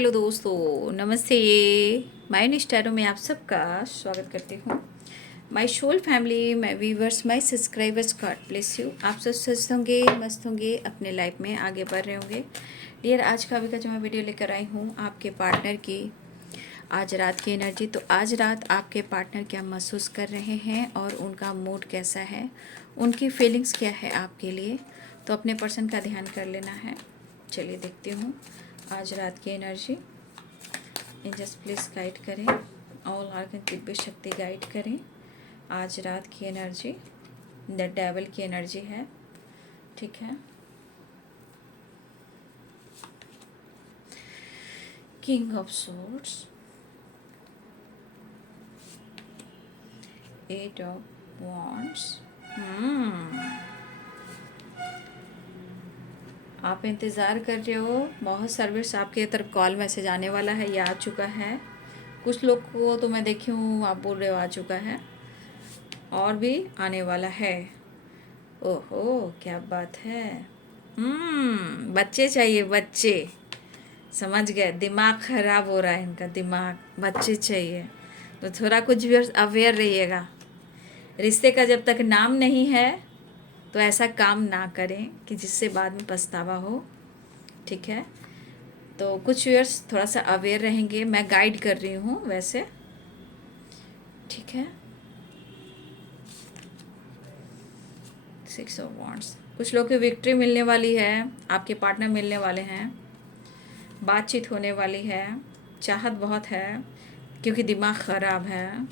Hello दोस्तों, नमस्ते। My निष्ठारों में आप सबका स्वागत करती हूँ। My soul family, my viewers, my subscribers, God bless you. आप सब स्वस्थ होंगे, मस्त होंगे, अपने लाइफ में आगे बढ़ रहे होंगे। डियर, आज का अभी का जो मैं वीडियो लेकर आई हूँ आपके पार्टनर की आज रात की एनर्जी। तो आज रात आपके पार्टनर क्या महसूस कर रहे हैं और उनका मूड कैसा है, उनकी फीलिंग्स क्या है आपके लिए, तो अपने पर्सन का ध्यान कर लेना है। चलिए देखती हूँ आज रात की एनर्जी। एंजल्स प्लीज गाइड करें, ऑल आर्गन दिव्य शक्ति गाइड करें। आज रात की एनर्जी द डेविल की एनर्जी है, ठीक है। King of swords, eight of wands. आप इंतज़ार कर रहे हो, बहुत सर्विस आपके तरफ कॉल मैसेज आने वाला है या आ चुका है। कुछ लोग को तो मैं देखी हूँ, आप बोल रहे हो आ चुका है, और भी आने वाला है। ओहो, क्या बात है। बच्चे चाहिए, बच्चे। समझ गए, दिमाग खराब हो रहा है इनका, दिमाग, बच्चे चाहिए। तो थोड़ा कुछ भी अवेयर रहिएगा। रिश्ते का जब तक नाम नहीं है तो ऐसा काम ना करें कि जिससे बाद में पछतावा हो, ठीक है। तो कुछ व्यूअर्स थोड़ा सा अवेयर रहेंगे, मैं गाइड कर रही हूँ वैसे, ठीक है। 6 ऑफ वॉन्ड्स, कुछ लोग की विक्ट्री मिलने वाली है, आपके पार्टनर मिलने वाले हैं, बातचीत होने वाली है, चाहत बहुत है क्योंकि दिमाग ख़राब है।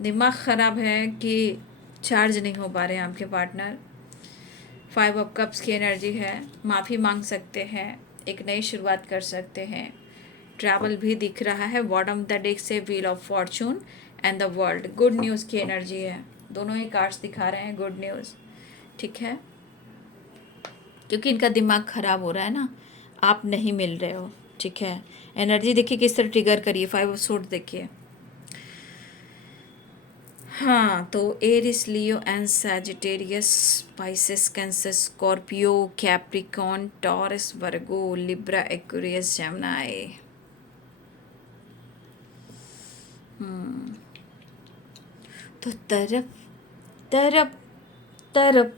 दिमाग ख़राब है कि चार्ज नहीं हो पा रहे हैं आपके पार्टनर। 5 ऑफ कप्स की एनर्जी है, माफ़ी मांग सकते हैं, एक नई शुरुआत कर सकते हैं। ट्रैवल भी दिख रहा है। बॉटम द डेक से wheel of Fortune and the world, good news की एनर्जी है। दोनों ही कार्ड्स दिखा रहे हैं गुड न्यूज़, ठीक है। क्योंकि इनका दिमाग ख़राब हो रहा है ना, आप नहीं मिल रहे हो, ठीक है। एनर्जी देखिए किस तरह ट्रिगर करिए, 5 ऑफ सोर्ड देखिए। हाँ, तो Aries, Leo and Sagittarius, Pisces, Cancer, Scorpio, Capricorn, Taurus, Virgo, Libra, Aquarius, Gemini. तो तरफ तरफ तरफ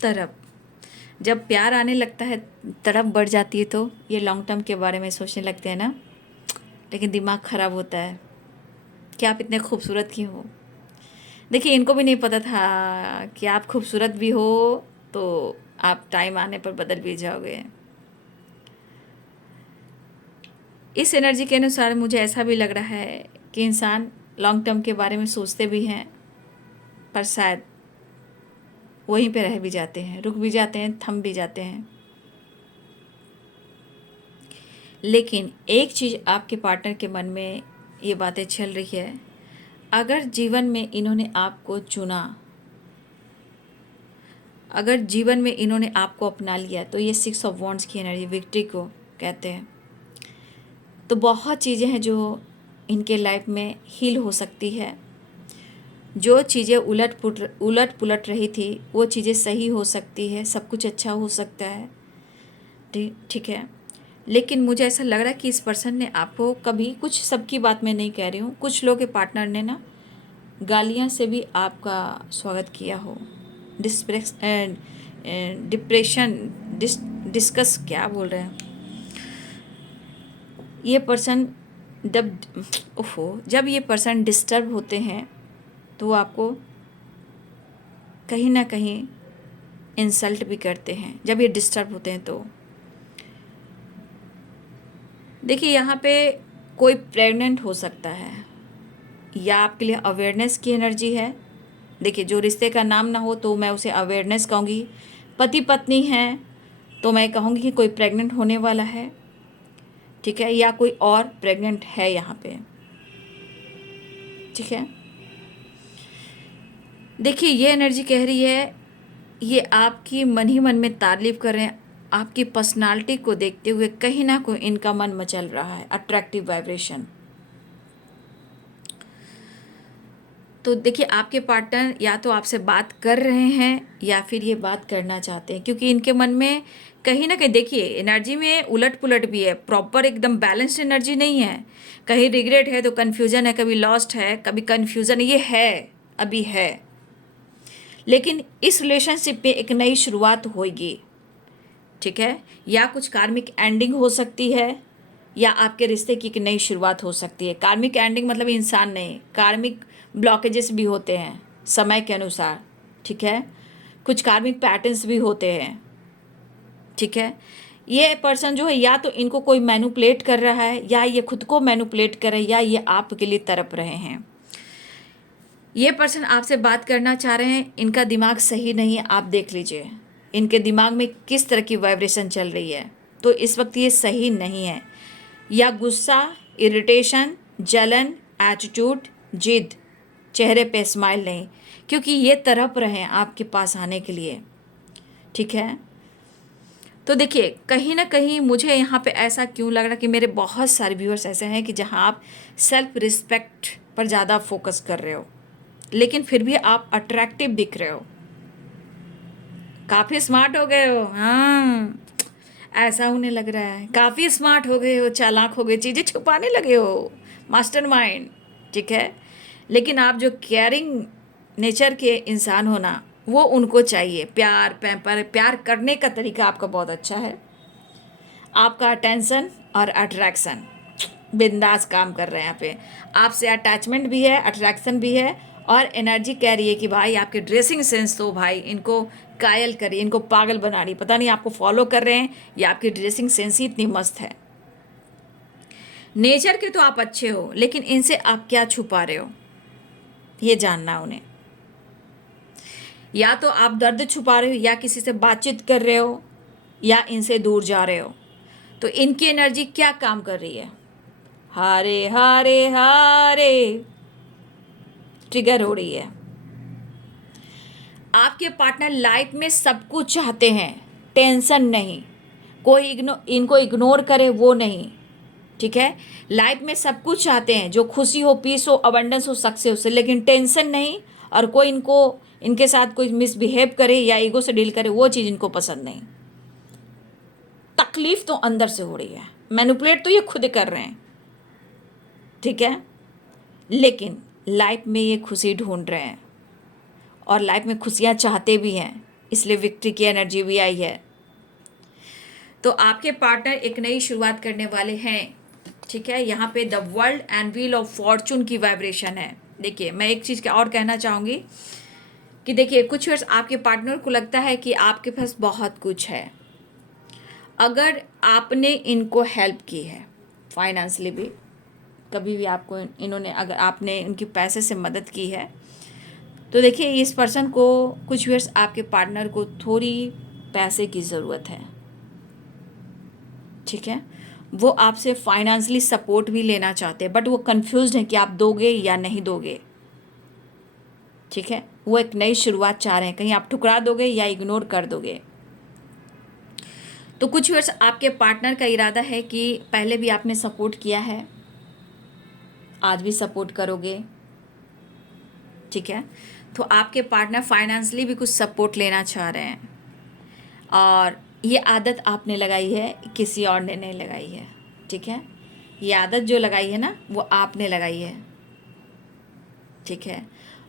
तरफ जब प्यार आने लगता है, तड़प बढ़ जाती है, तो ये लॉन्ग टर्म के बारे में सोचने लगते हैं ना, लेकिन दिमाग ख़राब होता है कि आप इतने खूबसूरत क्यों हो। देखिए, इनको भी नहीं पता था कि आप खूबसूरत भी हो, तो आप टाइम आने पर बदल भी जाओगे। इस एनर्जी के अनुसार मुझे ऐसा भी लग रहा है कि इंसान लॉन्ग टर्म के बारे में सोचते भी हैं, पर शायद वहीं पे रह भी जाते हैं, रुक भी जाते हैं, थम भी जाते हैं। लेकिन एक चीज़ आपके पार्टनर के मन में ये बातें चल रही है, अगर जीवन में इन्होंने आपको चुना, अगर जीवन में इन्होंने आपको अपना लिया, तो ये 6 ऑफ वॉन्ड्स की एनर्जी विक्ट्री को कहते हैं। तो बहुत चीज़ें हैं जो इनके लाइफ में हील हो सकती है। जो चीज़ें उलट पुलट रही थी, वो चीज़ें सही हो सकती है, सब कुछ अच्छा हो सकता है, ठीक है। लेकिन मुझे ऐसा लग रहा है कि इस पर्सन ने आपको कभी, कुछ सबकी बात मैं नहीं कह रही हूँ, कुछ लोग के पार्टनर ने ना गालियाँ से भी आपका स्वागत किया हो। डिप्रेशन, डिस्कस, क्या बोल रहे हैं ये पर्सन, जब ये पर्सन डिस्टर्ब होते हैं तो वो आपको कहीं ना कहीं इंसल्ट भी करते हैं जब ये डिस्टर्ब होते हैं। तो देखिए, यहाँ पे कोई प्रेग्नेंट हो सकता है, या आपके लिए अवेयरनेस की एनर्जी है। देखिए, जो रिश्ते का नाम ना हो तो मैं उसे अवेयरनेस कहूँगी। पति पत्नी हैं तो मैं कहूँगी कि कोई प्रेग्नेंट होने वाला है, ठीक है, या कोई और प्रेग्नेंट है यहाँ पे, ठीक है। देखिए, ये एनर्जी कह रही है, ये आपकी मन ही मन में तारीफ कर रहे हैं। आपकी पर्सनालिटी को देखते हुए कहीं ना कोई इनका मन मचल रहा है, अट्रैक्टिव वाइब्रेशन। तो देखिए आपके पार्टनर या तो आपसे बात कर रहे हैं या फिर ये बात करना चाहते हैं, क्योंकि इनके मन में कहीं ना कहीं देखिए एनर्जी में उलट पुलट भी है, प्रॉपर एकदम बैलेंस्ड एनर्जी नहीं है। कहीं रिग्रेट है तो कन्फ्यूजन है, कभी लॉस्ट है, कभी कन्फ्यूजन, ये है, अभी है। लेकिन इस रिलेशनशिप में एक नई शुरुआत होगी, ठीक है, या कुछ कार्मिक एंडिंग हो सकती है, या आपके रिश्ते की एक नई शुरुआत हो सकती है। कार्मिक एंडिंग मतलब इंसान नहीं, कार्मिक ब्लॉकेजेस भी होते हैं समय के अनुसार, ठीक है, कुछ कार्मिक पैटर्न्स भी होते हैं, ठीक है। ये पर्सन जो है या तो इनको कोई मैनिपुलेट कर रहा है, या ये खुद को मैनिपुलेट कर रहे हैं, या ये आपके लिए तड़प रहे हैं। ये पर्सन आपसे बात करना चाह रहे हैं, इनका दिमाग सही नहीं है, आप देख लीजिए इनके दिमाग में किस तरह की वाइब्रेशन चल रही है। तो इस वक्त ये सही नहीं है, या गुस्सा, इरिटेशन, जलन, एटीट्यूड, जिद, चेहरे पे स्माइल नहीं, क्योंकि ये तड़प रहे हैं आपके पास आने के लिए, ठीक है। तो देखिए कहीं ना कहीं मुझे यहाँ पे ऐसा क्यों लग रहा कि मेरे बहुत सारे व्यूअर्स ऐसे हैं कि जहाँ आप सेल्फ रिस्पेक्ट पर ज़्यादा फोकस कर रहे हो, लेकिन फिर भी आप अट्रैक्टिव दिख रहे हो, काफ़ी स्मार्ट हो गए हो, हाँ ऐसा उन्हें लग रहा है, काफ़ी स्मार्ट हो गए हो, चालाक हो गए, चीज़ें छुपाने लगे हो, मास्टरमाइंड, ठीक है। लेकिन आप जो केयरिंग नेचर के इंसान हो ना, वो उनको चाहिए, प्यार पैम्पर, प्यार करने का तरीका आपका बहुत अच्छा है, आपका अटेंशन और अट्रैक्शन बिंदास काम कर रहे हैं यहाँ पे, आपसे अटैचमेंट भी है, अट्रैक्शन भी है, और एनर्जी कह रही है कि भाई आपके ड्रेसिंग सेंस तो भाई इनको कायल करिए, इनको पागल बना रही, पता नहीं आपको फॉलो कर रहे हैं या आपकी ड्रेसिंग सेंस ही इतनी मस्त है। नेचर के तो आप अच्छे हो, लेकिन इनसे आप क्या छुपा रहे हो, ये जानना उन्हें। या तो आप दर्द छुपा रहे हो, या किसी से बातचीत कर रहे हो, या इनसे दूर जा रहे हो। तो इनकी एनर्जी क्या काम कर रही है, हारे हारे हारे ट्रिगर हो रही है। आपके पार्टनर लाइफ में सब कुछ चाहते हैं, टेंशन नहीं, कोई इनको इग्नोर करे वो नहीं, ठीक है। लाइफ में सब कुछ चाहते हैं, जो खुशी हो, पीस हो, अबंडेंस हो, सक्सेस हो, लेकिन टेंशन नहीं, और कोई इनके साथ कोई मिसबिहेव करे या ईगो से डील करे, वो चीज़ इनको पसंद नहीं। तकलीफ तो अंदर से हो रही है, मैनिपुलेट तो ये खुद कर रहे हैं, ठीक है, लेकिन लाइफ में ये खुशी ढूंढ रहे हैं, और लाइफ में खुशियाँ चाहते भी हैं, इसलिए विक्ट्री की एनर्जी भी आई है। तो आपके पार्टनर एक नई शुरुआत करने वाले हैं, ठीक है। यहाँ पे the world and wheel of Fortune की वाइब्रेशन है। देखिए मैं एक चीज़ और कहना चाहूँगी कि देखिए कुछ वर्ष आपके पार्टनर को लगता है कि आपके पास बहुत कुछ है, अगर आपने इनको हेल्प की है फाइनेंशियली भी, कभी भी आपको इन्होंने, अगर आपने उनकी पैसे से मदद की है, तो देखिए इस पर्सन को कुछ वर्ष आपके पार्टनर को थोड़ी पैसे की ज़रूरत है, ठीक है। वो आपसे फाइनेंशियली सपोर्ट भी लेना चाहते हैं, बट वो कंफ्यूज्ड हैं कि आप दोगे या नहीं दोगे, ठीक है। वो एक नई शुरुआत चाह रहे हैं, कहीं आप ठुकरा दोगे या इग्नोर कर दोगे। तो कुछ वर्ष आपके पार्टनर का इरादा है कि पहले भी आपने सपोर्ट किया है, आज भी सपोर्ट करोगे, ठीक है। तो आपके पार्टनर फाइनेंशियली भी कुछ सपोर्ट लेना चाह रहे हैं, और ये आदत आपने लगाई है, किसी और ने नहीं लगाई है, ठीक है। ये आदत जो लगाई है ना, वो आपने लगाई है, ठीक है।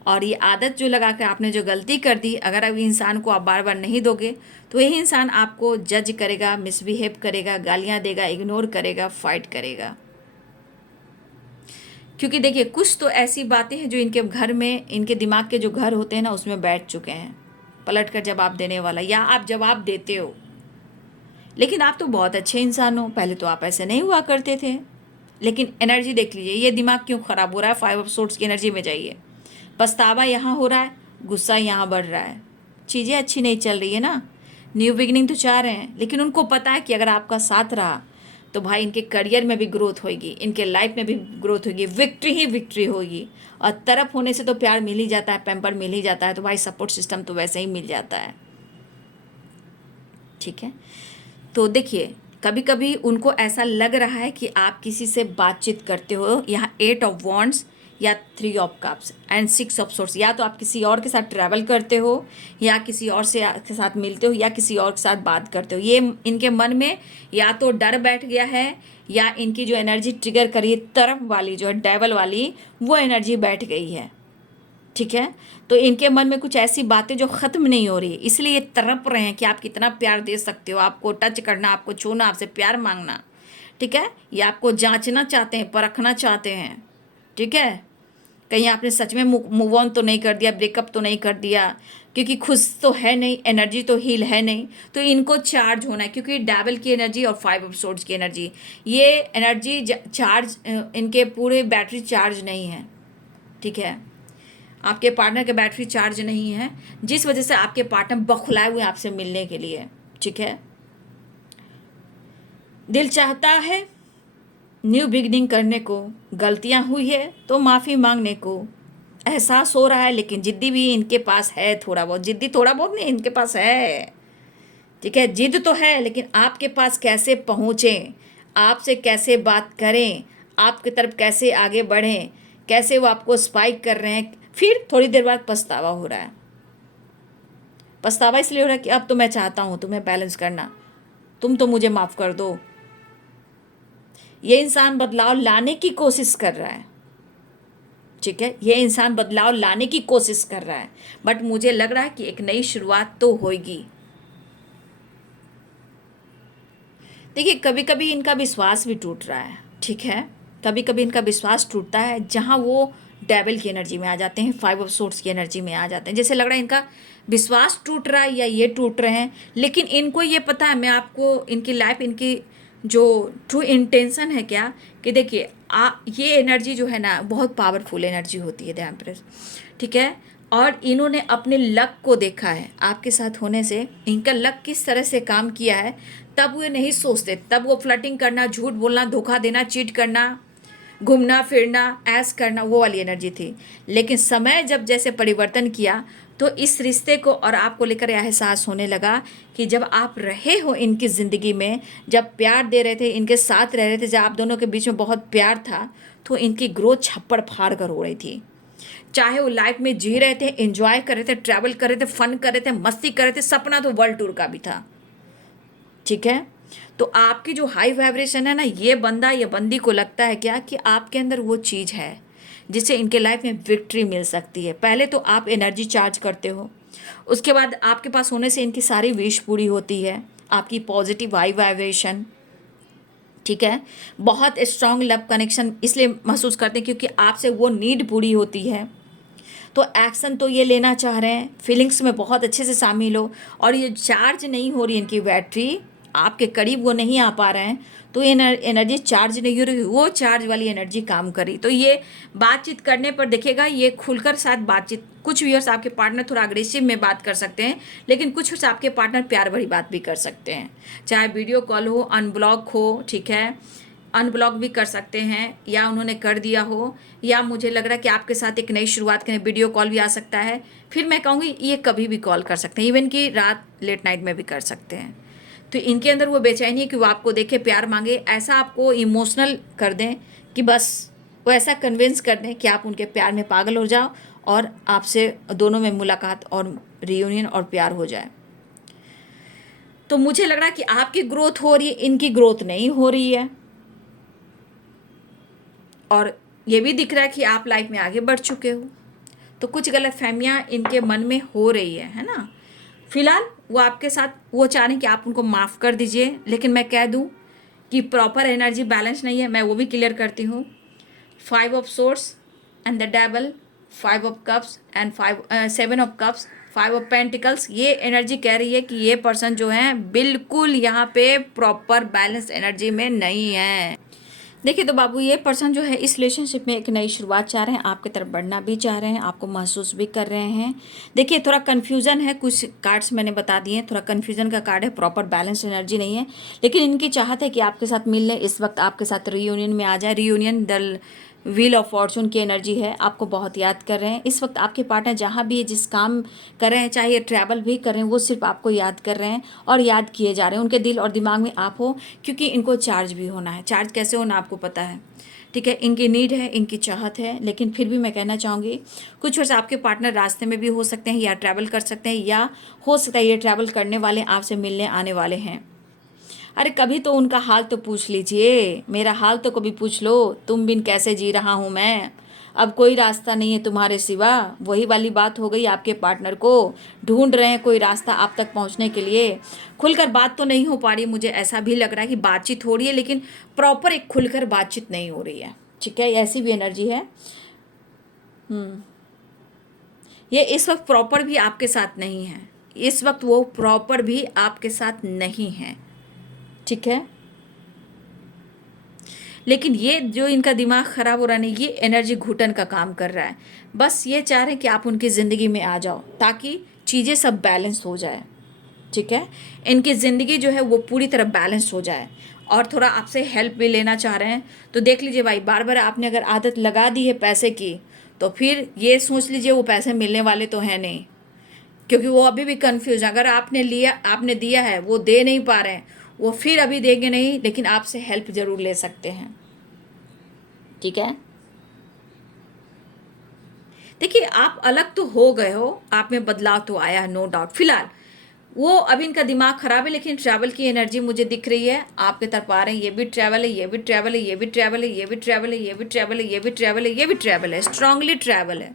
और ये आदत जो लगा कर आपने जो गलती कर दी, अगर अब इंसान को आप बार बार नहीं दोगे, तो यही इंसान आपको जज करेगा, मिसबिहेव करेगा, गालियाँ देगा, इग्नोर करेगा, फाइट करेगा। क्योंकि देखिए कुछ तो ऐसी बातें हैं जो इनके घर में, इनके दिमाग के जो घर होते हैं ना, उसमें बैठ चुके हैं, पलट कर जवाब देने वाला, या आप जवाब देते हो। लेकिन आप तो बहुत अच्छे इंसान हो, पहले तो आप ऐसे नहीं हुआ करते थे, लेकिन एनर्जी देख लीजिए, ये दिमाग क्यों ख़राब हो रहा है। 5 ऑफ सोर्ड्स की एनर्जी में जाइए, पछतावा यहाँ हो रहा है, गुस्सा यहाँ बढ़ रहा है, चीज़ें अच्छी नहीं चल रही है ना। न्यू बिगिनिंग तो चाह रहे हैं, लेकिन उनको पता है कि अगर आपका साथ रहा तो भाई इनके करियर में भी ग्रोथ होगी, इनके लाइफ में भी ग्रोथ होगी, विक्ट्री ही विक्ट्री होगी। और तरफ होने से तो प्यार मिल ही जाता है, पैम्पर मिल ही जाता है, तो भाई सपोर्ट सिस्टम तो वैसे ही मिल जाता है, ठीक है। तो देखिए कभी कभी उनको ऐसा लग रहा है कि आप किसी से बातचीत करते हो, यहाँ 8 ऑफ वॉन्ड्स, या 3 of cups and 6 of source. या तो आप किसी और के साथ ट्रैवल करते हो, या किसी और से के साथ मिलते हो, या किसी और के साथ बात करते हो। ये इनके मन में या तो डर बैठ गया है, या इनकी जो एनर्जी ट्रिगर करी तरफ वाली जो है डेवल वाली, वो एनर्जी बैठ गई है। ठीक है, तो इनके मन में कुछ ऐसी बातें जो ख़त्म नहीं हो रही, इसलिए ये तड़प रहे हैं कि आप कितना प्यार दे सकते हो, आपको टच करना, आपको छूना, आपसे प्यार मांगना। ठीक है, ये आपको जांचना चाहते हैं, परखना चाहते हैं। ठीक है, कहीं आपने सच में मूव ऑन तो नहीं कर दिया, ब्रेकअप तो नहीं कर दिया, क्योंकि खुश तो है नहीं, एनर्जी तो हील है नहीं, तो इनको चार्ज होना है। क्योंकि डेविल की एनर्जी और 5 ऑफ सोर्ड्स की एनर्जी, ये एनर्जी चार्ज, इनके पूरे बैटरी चार्ज नहीं है। ठीक है, आपके पार्टनर के बैटरी चार्ज नहीं है, जिस वजह से आपके पार्टनर बौखलाए हुए आपसे मिलने के लिए। ठीक है, दिल चाहता है न्यू बिगनिंग करने को, गलतियां हुई है तो माफ़ी मांगने को, एहसास हो रहा है, लेकिन जिद्दी भी इनके पास है थोड़ा बहुत। जिद्दी थोड़ा बहुत नहीं, इनके पास है। ठीक है, जिद तो है, लेकिन आपके पास कैसे पहुँचें, आपसे कैसे बात करें, आपकी तरफ कैसे आगे बढ़ें, कैसे वो आपको स्पाइक कर रहे हैं, फिर थोड़ी देर बाद पछतावा हो रहा है। पछतावा इसलिए हो रहा है कि अब तो मैं चाहता हूँ तुम्हें बैलेंस करना, तुम तो मुझे माफ़ कर दो। ये इंसान बदलाव लाने की कोशिश कर रहा है। ठीक है, ये इंसान बदलाव लाने की कोशिश कर रहा है, बट मुझे लग रहा है कि एक नई शुरुआत तो होगी। देखिए, कभी कभी इनका विश्वास भी टूट रहा है। ठीक है, कभी कभी इनका विश्वास टूटता है, जहाँ वो डेविल की एनर्जी में आ जाते हैं, 5 ऑफ सोर्ड्स की एनर्जी में आ जाते हैं। जैसे लग रहा है इनका विश्वास टूट रहा है, या ये टूट रहे हैं। लेकिन इनको ये पता है, मैं आपको इनकी लाइफ, इनकी जो ट्रू इंटेंशन है क्या, कि देखिए ये एनर्जी जो है ना, बहुत पावरफुल एनर्जी होती है द एम्प्रेस। ठीक है, और इन्होंने अपने लक को देखा है आपके साथ होने से, इनका लक किस तरह से काम किया है, तब वो नहीं सोचते, तब वो फ्लर्टिंग करना, झूठ बोलना, धोखा देना, चीट करना, घूमना फिरना, ऐश करना, वो वाली एनर्जी थी। लेकिन समय जब जैसे परिवर्तन किया, तो इस रिश्ते को और आपको लेकर एहसास होने लगा कि जब आप रहे हो इनकी ज़िंदगी में, जब प्यार दे रहे थे, इनके साथ रह रहे थे, जब आप दोनों के बीच में बहुत प्यार था, तो इनकी ग्रोथ छप्पड़ फाड़ कर हो रही थी। चाहे वो लाइफ में जी रहे थे, एंजॉय कर रहे थे, ट्रैवल कर रहे थे, फन कर रहे थे, मस्ती कर रहे थे, सपना तो वर्ल्ड टूर का भी था। ठीक है, तो आपकी जो हाई वाइब्रेशन है ना, ये बंदा या बंदी को लगता है क्या कि आपके अंदर वो चीज़ है जिससे इनके लाइफ में विक्ट्री मिल सकती है। पहले तो आप एनर्जी चार्ज करते हो, उसके बाद आपके पास होने से इनकी सारी विश पूरी होती है, आपकी पॉजिटिव हाई वाइब्रेशन। ठीक है, बहुत स्ट्रांग लव कनेक्शन इसलिए महसूस करते हैं क्योंकि आपसे वो नीड पूरी होती है। तो एक्शन तो ये लेना चाह रहे हैं, फीलिंग्स में बहुत अच्छे से शामिल हो, और ये चार्ज नहीं हो रही इनकी बैटरी, आपके करीब वो नहीं आ पा रहे हैं, तो ये एनर्जी चार्ज नहीं हो रही, वो चार्ज वाली एनर्जी काम करी। तो ये बातचीत करने पर देखिएगा, ये खुलकर साथ बातचीत, कुछ व्यूअर्स आपके पार्टनर थोड़ा अग्रेसिव में बात कर सकते हैं, लेकिन कुछ व्यूअर्स आपके पार्टनर प्यार भरी बात भी कर सकते हैं, चाहे वीडियो कॉल हो, अनब्लॉक हो। ठीक है, अनब्लॉक भी कर सकते हैं, या उन्होंने कर दिया हो, या मुझे लग रहा है कि आपके साथ एक नई शुरुआत करें, वीडियो कॉल भी आ सकता है। फिर मैं कहूँगी ये कभी भी कॉल कर सकते हैं, इवन कि रात लेट नाइट में भी कर सकते हैं। तो इनके अंदर वो बेचैनी है कि वो आपको देखे, प्यार मांगे, ऐसा आपको इमोशनल कर दें कि बस वो ऐसा कन्विंस कर दें कि आप उनके प्यार में पागल हो जाओ, और आपसे दोनों में मुलाकात और रियूनियन और प्यार हो जाए। तो मुझे लग रहा है कि आपकी ग्रोथ हो रही है, इनकी ग्रोथ नहीं हो रही है, और ये भी दिख रहा है कि आप लाइफ में आगे बढ़ चुके हो। तो कुछ गलतफहमियां इनके मन में हो रही है ना। फिलहाल वो आपके साथ, वो चाह रहे हैं कि आप उनको माफ़ कर दीजिए, लेकिन मैं कह दूं कि प्रॉपर एनर्जी बैलेंस नहीं है, मैं वो भी क्लियर करती हूँ। 5 of source and the devil, 5 of cups and 7 of cups, 5 of pentacles, ये एनर्जी कह रही है कि ये पर्सन जो है बिल्कुल यहाँ पे प्रॉपर बैलेंस एनर्जी में नहीं है। देखिए, तो बाबू ये पर्सन जो है इस रिलेशनशिप में एक नई शुरुआत चाह रहे हैं, आपकी तरफ बढ़ना भी चाह रहे हैं, आपको महसूस भी कर रहे हैं। देखिए, थोड़ा कन्फ्यूज़न है, कुछ कार्ड्स मैंने बता दिए, थोड़ा कन्फ्यूज़न का कार्ड है, प्रॉपर बैलेंस एनर्जी नहीं है, लेकिन इनकी चाहत है कि आपके साथ मिल लें, इस वक्त आपके साथ रियूनियन में आ जाए। Reunion the wheel of Fortune की एनर्जी है, आपको बहुत याद कर रहे हैं इस वक्त। आपके पार्टनर जहाँ भी है, जिस काम कर रहे हैं, चाहे ट्रैवल भी कर रहे हैं, वो सिर्फ आपको याद कर रहे हैं और याद किए जा रहे हैं। उनके दिल और दिमाग में आप हो, क्योंकि इनको चार्ज भी होना है। चार्ज कैसे होना आपको पता है। ठीक है, इनकी नीड है, इनकी चाहत है। लेकिन फिर भी मैं कहना चाहूँगी कुछ वर्ष आपके पार्टनर रास्ते में भी हो सकते हैं या ट्रैवल कर सकते हैं, या हो सकता है ये ट्रैवल करने वाले आपसे मिलने आने वाले हैं। अरे कभी तो उनका हाल तो पूछ लीजिए, मेरा हाल तो कभी पूछ लो, तुम बिन कैसे जी रहा हूँ मैं, अब कोई रास्ता नहीं है तुम्हारे सिवा। वही वाली बात हो गई, आपके पार्टनर को ढूंढ रहे हैं कोई रास्ता आप तक पहुँचने के लिए। खुलकर बात तो नहीं हो पा रही, मुझे ऐसा भी लग रहा है कि बातचीत हो रही है लेकिन प्रॉपर एक खुलकर बातचीत नहीं हो रही है। ठीक है, ऐसी भी एनर्जी है। ये इस वक्त प्रॉपर भी आपके साथ नहीं है, इस वक्त वो प्रॉपर भी आपके साथ नहीं है। ठीक है, लेकिन ये जो इनका दिमाग ख़राब हो रहा नहीं, ये एनर्जी घुटन का काम कर रहा है। बस ये चाह रहे हैं कि आप उनकी ज़िंदगी में आ जाओ ताकि चीज़ें सब बैलेंस हो जाए। ठीक है, इनकी ज़िंदगी जो है वो पूरी तरह बैलेंस हो जाए, और थोड़ा आपसे हेल्प भी लेना चाह रहे हैं। तो देख लीजिए भाई, बार बार आपने अगर आदत लगा दी है पैसे की, तो फिर ये सोच लीजिए वो पैसे मिलने वाले तो हैं नहीं, क्योंकि वो अभी भी कंफ्यूज। अगर आपने दिया है, वो दे नहीं पा रहे हैं, वो फिर अभी देंगे नहीं, लेकिन आपसे हेल्प ज़रूर ले सकते हैं। ठीक है, देखिए आप अलग तो हो गए हो, आप में बदलाव तो आया है, नो डाउट। फिलहाल वो अभी इनका दिमाग खराब है, लेकिन ट्रैवल की एनर्जी मुझे दिख रही है, आपके तरफ आ रहे हैं। ये भी ट्रैवल है, ये भी ट्रैवल है, ये भी ट्रैवल है, ये भी ट्रैवल है, ये भी ट्रैवल है, ये भी ट्रैवल है, ये भी ट्रैवल है, स्ट्रांगली ट्रैवल है।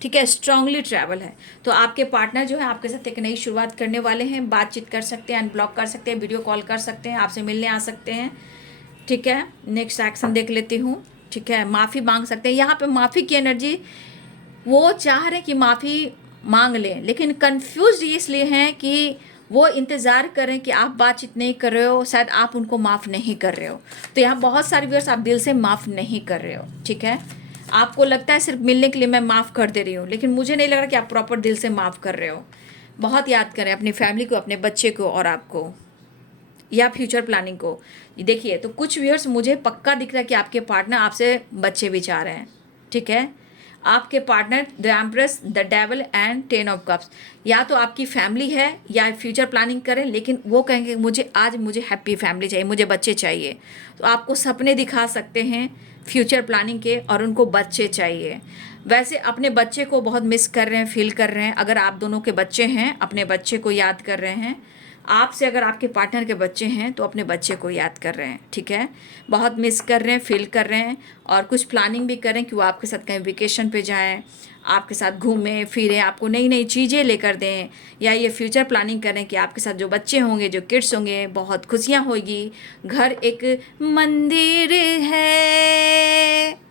ठीक है, स्ट्रांगली ट्रैवल है। तो आपके पार्टनर जो है आपके साथ एक नई शुरुआत करने वाले हैं, बातचीत कर सकते हैं, अनब्लॉक कर सकते हैं, वीडियो कॉल कर सकते हैं, आपसे मिलने आ सकते हैं। ठीक है, नेक्स्ट एक्शन देख लेती हूँ। ठीक है, माफ़ी मांग सकते हैं। यहाँ पे माफ़ी की एनर्जी, वो चाह रहे हैं कि माफ़ी मांग लें, लेकिन कंफ्यूज इसलिए हैं कि वो इंतज़ार करें कि आप बातचीत नहीं कर रहे हो, शायद आप उनको माफ़ नहीं कर रहे हो। तो यहाँ बहुत सारे व्यूअर्स आप दिल से माफ़ नहीं कर रहे हो। ठीक है, आपको लगता है सिर्फ मिलने के लिए मैं माफ़ कर दे रही हूँ, लेकिन मुझे नहीं लग रहा कि आप प्रॉपर दिल से माफ़ कर रहे हो। बहुत याद करें अपनी फैमिली को, अपने बच्चे को और आपको, या फ्यूचर प्लानिंग को। देखिए, तो कुछ व्यूअर्स मुझे पक्का दिख रहा है कि आपके पार्टनर आपसे बच्चे भी चाह रहे हैं। ठीक है, आपके partner the empress, the devil and 10 of cups, या तो आपकी फैमिली है या फ्यूचर प्लानिंग करें, लेकिन वो कहेंगे मुझे हैप्पी फैमिली चाहिए, मुझे बच्चे चाहिए। तो आपको सपने दिखा सकते हैं फ्यूचर प्लानिंग के, और उनको बच्चे चाहिए। वैसे अपने बच्चे को बहुत मिस कर रहे हैं, फील कर रहे हैं। अगर आप दोनों के बच्चे हैं, अपने बच्चे को याद कर रहे हैं। आपसे अगर आपके पार्टनर के बच्चे हैं तो अपने बच्चे को याद कर रहे हैं। ठीक है, बहुत मिस कर रहे हैं, फील कर रहे हैं, और कुछ प्लानिंग भी करें कि वो आपके साथ कहीं वेकेशन पे जाएं, आपके साथ घूमें फिरें, आपको नई नई चीज़ें लेकर दें, या ये फ्यूचर प्लानिंग करें कि आपके साथ जो बच्चे होंगे, जो किड्स होंगे, बहुत खुशियाँ होगी। घर एक मंदिर है।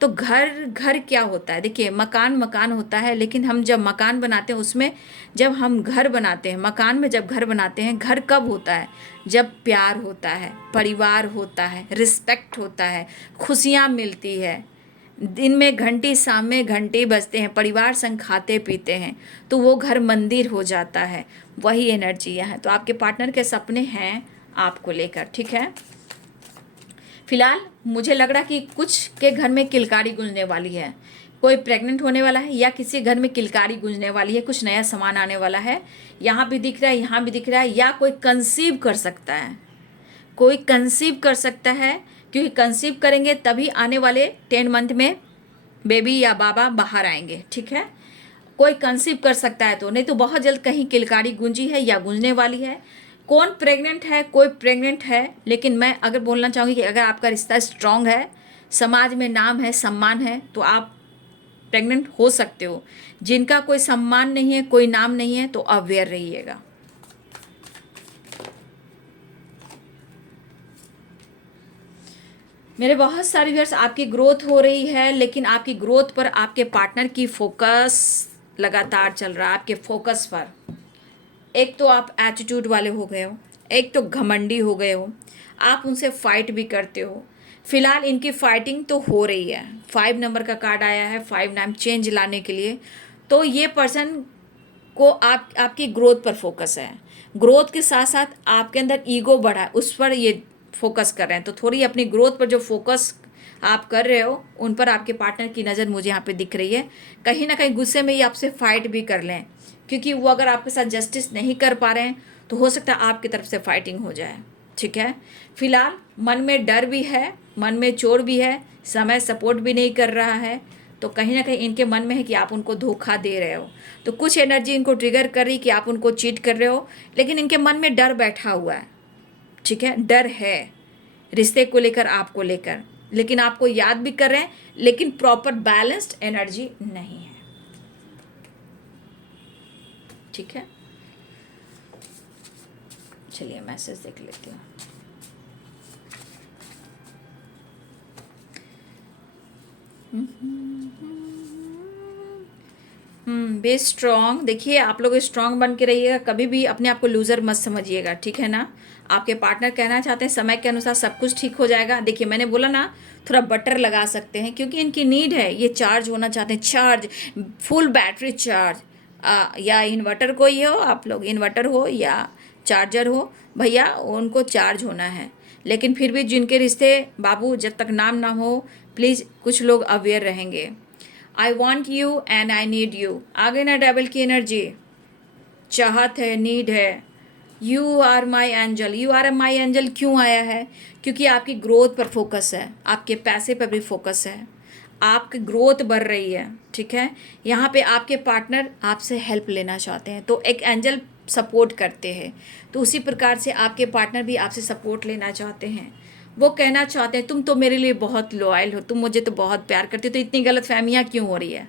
तो घर घर क्या होता है, देखिए मकान मकान होता है, लेकिन हम जब मकान बनाते हैं उसमें, जब हम घर बनाते हैं मकान में, जब घर बनाते हैं, घर कब होता है? जब प्यार होता है, परिवार होता है, रिस्पेक्ट होता है, खुशियाँ मिलती है, दिन में घंटी शाम में घंटी बजते हैं, परिवार संग खाते पीते हैं, तो वो घर मंदिर हो जाता है। वही एनर्जी है। तो आपके पार्टनर के सपने हैं आपको लेकर। ठीक है, फिलहाल मुझे लग रहा कि कुछ के घर में किलकारी गूंजने वाली है, कोई प्रेग्नेंट होने वाला है, या किसी घर में किलकारी गूंजने वाली है, कुछ नया सामान आने वाला है। यहाँ भी दिख रहा है, यहाँ भी दिख रहा है, या कोई कंसीव कर सकता है, कोई कंसीव कर सकता है, क्योंकि कंसीव करेंगे तभी आने वाले 10 मंथ में बेबी या बाबा बाहर आएंगे। ठीक है, कोई कंसीव कर सकता है, तो नहीं तो बहुत जल्द कहीं किलकारी गूंजी है या गूंजने वाली है। कौन प्रेग्नेंट है? कोई प्रेग्नेंट है, लेकिन मैं अगर बोलना चाहूँगी कि अगर आपका रिश्ता स्ट्रांग है, समाज में नाम है, सम्मान है, तो आप प्रेग्नेंट हो सकते हो। जिनका कोई सम्मान नहीं है, कोई नाम नहीं है, तो अवेयर रहिएगा। मेरे बहुत सारे व्यूअर्स, आपकी ग्रोथ हो रही है, लेकिन आपकी ग्रोथ पर आपके पार्टनर की फोकस लगातार चल रहा है, आपके फोकस पर। एक तो आप एटीट्यूड वाले हो गए हो, एक तो घमंडी हो गए हो, आप उनसे फाइट भी करते हो। फिलहाल इनकी फाइटिंग तो हो रही है। 5 नंबर का कार्ड आया है, 5 नाम चेंज लाने के लिए। तो ये पर्सन को आपकी ग्रोथ पर फोकस है, ग्रोथ के साथ साथ आपके अंदर ईगो बढ़ा है, उस पर ये फोकस कर रहे हैं। तो थोड़ी अपनी ग्रोथ पर जो फोकस आप कर रहे हो, उन पर आपके पार्टनर की नज़र मुझे यहाँ पे दिख रही है। कहीं ना कहीं गुस्से में ये आपसे फाइट भी कर लें, क्योंकि वो अगर आपके साथ जस्टिस नहीं कर पा रहे हैं, तो हो सकता है आपकी तरफ से फाइटिंग हो जाए। ठीक है। फिलहाल मन में डर भी है, मन में चोर भी है, समय सपोर्ट भी नहीं कर रहा है, तो कहीं ना कहीं इनके मन में है कि आप उनको धोखा दे रहे हो। तो कुछ एनर्जी इनको ट्रिगर कर रही कि आप उनको चीट कर रहे हो, लेकिन इनके मन में डर बैठा हुआ है। ठीक है, डर है रिश्ते को लेकर, आपको लेकर, लेकिन आपको याद भी कर रहे हैं, लेकिन प्रॉपर बैलेंस्ड एनर्जी नहीं है। ठीक है, चलिए मैसेज देख लेती हूँ। Be strong. देखिए, आप लोग स्ट्रांग बन के रहिएगा, कभी भी अपने आप को लूज़र मत समझिएगा, ठीक है ना। आपके पार्टनर कहना चाहते हैं समय के अनुसार सब कुछ ठीक हो जाएगा। देखिए, मैंने बोला ना, थोड़ा बटर लगा सकते हैं, क्योंकि इनकी नीड है, ये चार्ज होना चाहते हैं, चार्ज, फुल बैटरी चार्ज। या इन्वर्टर कोई हो, आप लोग इन्वर्टर हो या चार्जर हो, भैया उनको चार्ज होना है। लेकिन फिर भी जिनके रिश्ते बाबू जब तक नाम ना हो, प्लीज़ कुछ लोग अवेयर रहेंगे। I want you and I need you, आगे ना डेविल की एनर्जी, चाहत है, नीड है। You are my angel, you are my angel क्यों आया है? क्योंकि आपकी ग्रोथ पर फोकस है, आपके पैसे पर भी फोकस है, आपकी ग्रोथ बढ़ रही है। ठीक है, यहाँ पे आपके पार्टनर आपसे हेल्प लेना चाहते हैं, तो एक एंजल सपोर्ट करते हैं, तो उसी प्रकार से आपके पार्टनर भी आपसे सपोर्ट लेना चाहते हैं। वो कहना चाहते हैं तुम तो मेरे लिए बहुत लॉयल हो, तुम मुझे तो बहुत प्यार करती हो, तो इतनी गलत फहमियाँ क्यों हो रही है?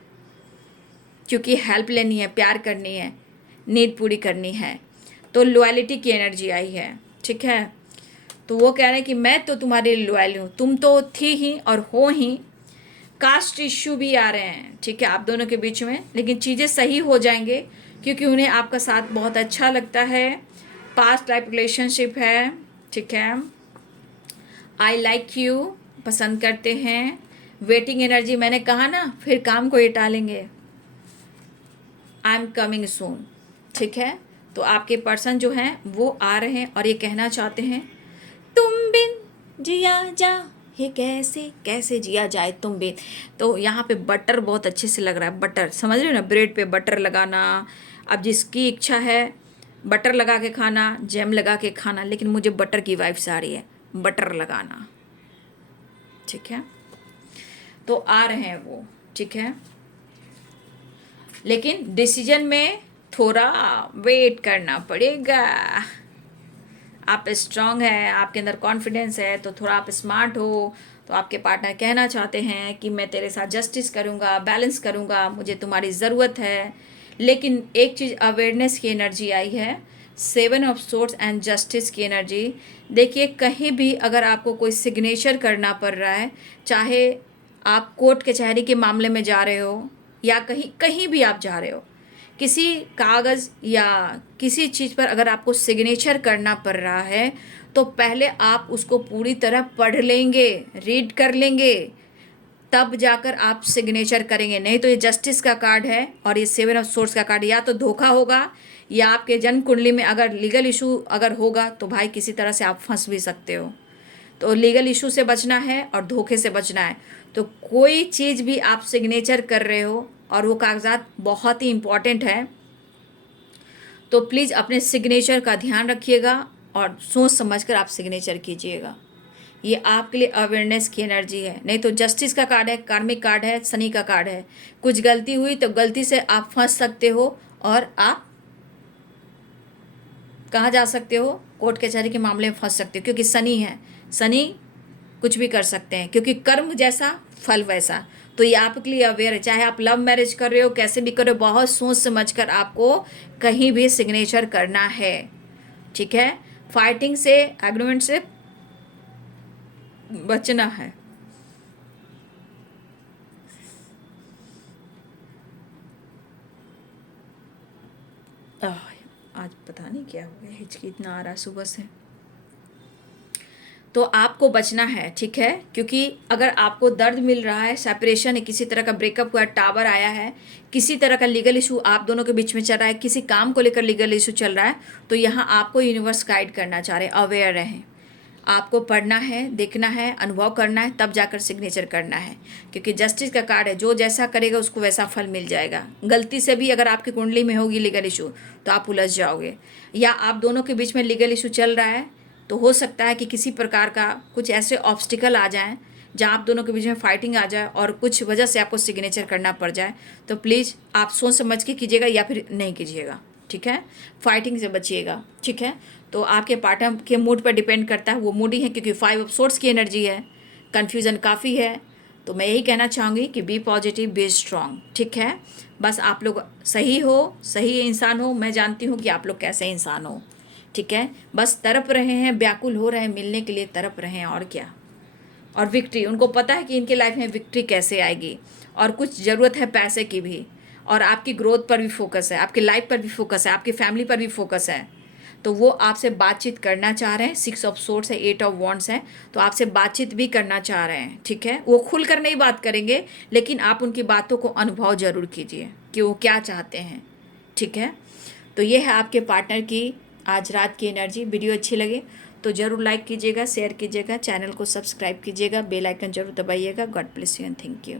क्योंकि हेल्प लेनी है, प्यार करनी है, नीड पूरी करनी है, तो लॉयलिटी की एनर्जी आई है। ठीक है, तो वो कह रहे हैं कि मैं तो तुम्हारे लिए लॉयल हूँ, तुम तो थी ही और हो ही। कास्ट इश्यू भी आ रहे हैं, ठीक है, आप दोनों के बीच में, लेकिन चीज़ें सही हो जाएंगे, क्योंकि उन्हें आपका साथ बहुत अच्छा लगता है, पास्ट लाइफ रिलेशनशिप है। ठीक है, आई लाइक यू, पसंद करते हैं। वेटिंग एनर्जी, मैंने कहा ना, फिर काम को ये टालेंगे। I am coming soon. ठीक है, तो आपके पर्सन जो हैं वो आ रहे हैं और ये कहना चाहते हैं तुम बिन जिया जा, ये कैसे कैसे जिया जाए तुम बिन। तो यहाँ पे बटर बहुत अच्छे से लग रहा है, बटर समझ रहे हो ना, ब्रेड पे बटर लगाना। अब जिसकी इच्छा है बटर लगा के खाना, जैम लगा के खाना, लेकिन मुझे बटर की वाइब्स आ रही है, बटर लगाना। ठीक है, तो आ रहे हैं वो। ठीक है, लेकिन डिसीजन में थोड़ा वेट करना पड़ेगा। आप स्ट्रांग हैं, आपके अंदर कॉन्फिडेंस है, तो थोड़ा आप स्मार्ट हो, तो आपके पार्टनर कहना चाहते हैं कि मैं तेरे साथ जस्टिस करूँगा, बैलेंस करूँगा, मुझे तुम्हारी ज़रूरत है। लेकिन एक चीज़ अवेयरनेस की एनर्जी आई है, 7 ऑफ सोर्ड्स एंड जस्टिस की एनर्जी। देखिए, कहीं भी अगर आपको कोई सिग्नेचर करना पड़ रहा है, चाहे आप कोर्ट कचहरी के मामले में जा रहे हो या कहीं कहीं भी आप जा रहे हो, किसी कागज़ या किसी चीज़ पर अगर आपको सिग्नेचर करना पड़ रहा है, तो पहले आप उसको पूरी तरह पढ़ लेंगे, रीड कर लेंगे, तब जाकर आप सिग्नेचर करेंगे। नहीं तो ये जस्टिस का कार्ड है और ये 7 ऑफ सोर्ड्स का कार्ड, या तो धोखा होगा या आपके जन्म कुंडली में अगर लीगल इशू अगर होगा तो भाई किसी तरह से आप फंस भी सकते हो। तो लीगल इशू से बचना है और धोखे से बचना है। तो कोई चीज़ भी आप सिग्नेचर कर रहे हो और वो कागजात बहुत ही इम्पॉर्टेंट है, तो प्लीज़ अपने सिग्नेचर का ध्यान रखिएगा और सोच समझकर आप सिग्नेचर कीजिएगा। ये आपके लिए अवेयरनेस की एनर्जी है। नहीं तो जस्टिस का कार्ड है, कार्मिक कार्ड है, शनि का कार्ड है, कुछ गलती हुई तो गलती से आप फंस सकते हो और आप कहाँ जा सकते हो, कोर्ट कचहरी के मामले में फंस सकते हो, क्योंकि शनि है, शनि कुछ भी कर सकते हैं, क्योंकि कर्म जैसा फल वैसा। तो ये आपके लिए अवेयर है, चाहे आप लव मैरिज कर रहे हो, कैसे भी कर रहे हो, बहुत सोच समझ कर आपको कहीं भी सिग्नेचर करना है। ठीक है, फाइटिंग से, एग्रीमेंट से बचना है। आज पता नहीं क्या हो गया, हिचकी इतना आ रहा है सुबह से। तो आपको बचना है, ठीक है, क्योंकि अगर आपको दर्द मिल रहा है, सेपरेशन है, किसी तरह का ब्रेकअप हुआ, टावर आया है, किसी तरह का लीगल इशू आप दोनों के बीच में चल रहा है, किसी काम को लेकर लीगल इशू चल रहा है, तो यहाँ आपको यूनिवर्स गाइड करना चाह रहे हैं, अवेयर रहें। आपको पढ़ना है, देखना है, अनुभव करना है, तब जाकर सिग्नेचर करना है, क्योंकि जस्टिस का कार्ड है, जो जैसा करेगा उसको वैसा फल मिल जाएगा। गलती से भी अगर आपकी कुंडली में होगी लीगल इशू तो आप उलझ जाओगे, या आप दोनों के बीच में लीगल इशू चल रहा है, तो हो सकता है कि किसी प्रकार का कुछ ऐसे ऑब्स्टिकल आ जाएं जहाँ आप दोनों के बीच में फाइटिंग आ जाए और कुछ वजह से आपको सिग्नेचर करना पड़ जाए। तो प्लीज़ आप सोच समझ के कीजिएगा या फिर नहीं कीजिएगा, ठीक है। फाइटिंग से बचिएगा, ठीक है। तो आपके पार्टनर के मूड पर डिपेंड करता है, वो मूडी है क्योंकि 5 ऑफ सोर्ड्स की एनर्जी है, कन्फ्यूज़न काफ़ी है। तो मैं यही कहना चाहूँगी कि बी पॉजिटिव, बी स्ट्रांग, ठीक है। बस आप लोग सही हो, सही इंसान हो। मैं जानती हूँ कि आप लोग कैसे इंसान हो, ठीक है। बस तड़प रहे हैं, व्याकुल हो रहे हैं, मिलने के लिए तड़प रहे हैं, और क्या। और विक्ट्री, उनको पता है कि इनके लाइफ में विक्ट्री कैसे आएगी, और कुछ ज़रूरत है पैसे की भी, और आपकी ग्रोथ पर भी फोकस है, आपकी लाइफ पर भी फोकस है, आपकी फैमिली पर भी फोकस है। तो वो आपसे बातचीत करना चाह रहे हैं। 6 ऑफ सोर्ड्स है, 8 ऑफ वॉन्ड्स है, तो आपसे बातचीत भी करना चाह रहे हैं, ठीक है। वो खुल कर नहीं बात करेंगे, लेकिन आप उनकी बातों को अनुभव जरूर कीजिए कि वो क्या चाहते हैं, ठीक है। तो ये है आपके पार्टनर की आज रात की एनर्जी। वीडियो अच्छी लगे तो ज़रूर लाइक कीजिएगा, शेयर कीजिएगा, चैनल को सब्सक्राइब कीजिएगा, बेल आइकन जरूर दबाइएगा। God bless you and thank you.